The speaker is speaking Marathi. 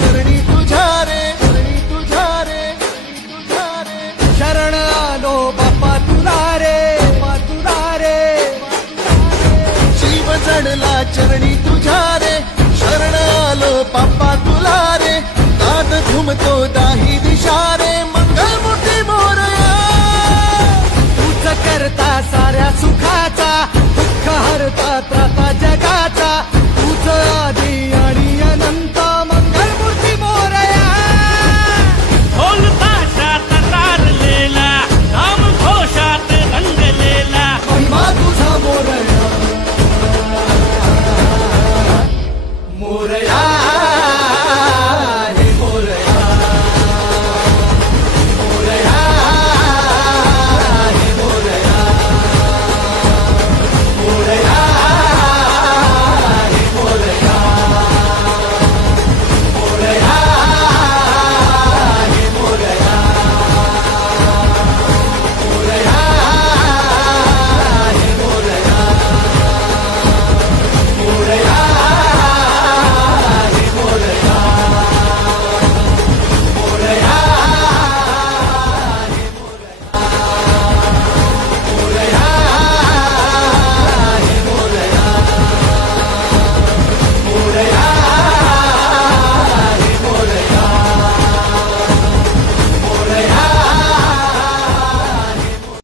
चरणी तुझ्या रे, चरणी तुझ्या रे, तुझ्या रे. शरण आलो बाप्पा तुला रे, बाप्पा तुला रे. जीव जडला चरणी तुझ्या रे, शरण आलो बाप्पा तुला रे. नाद घुमतो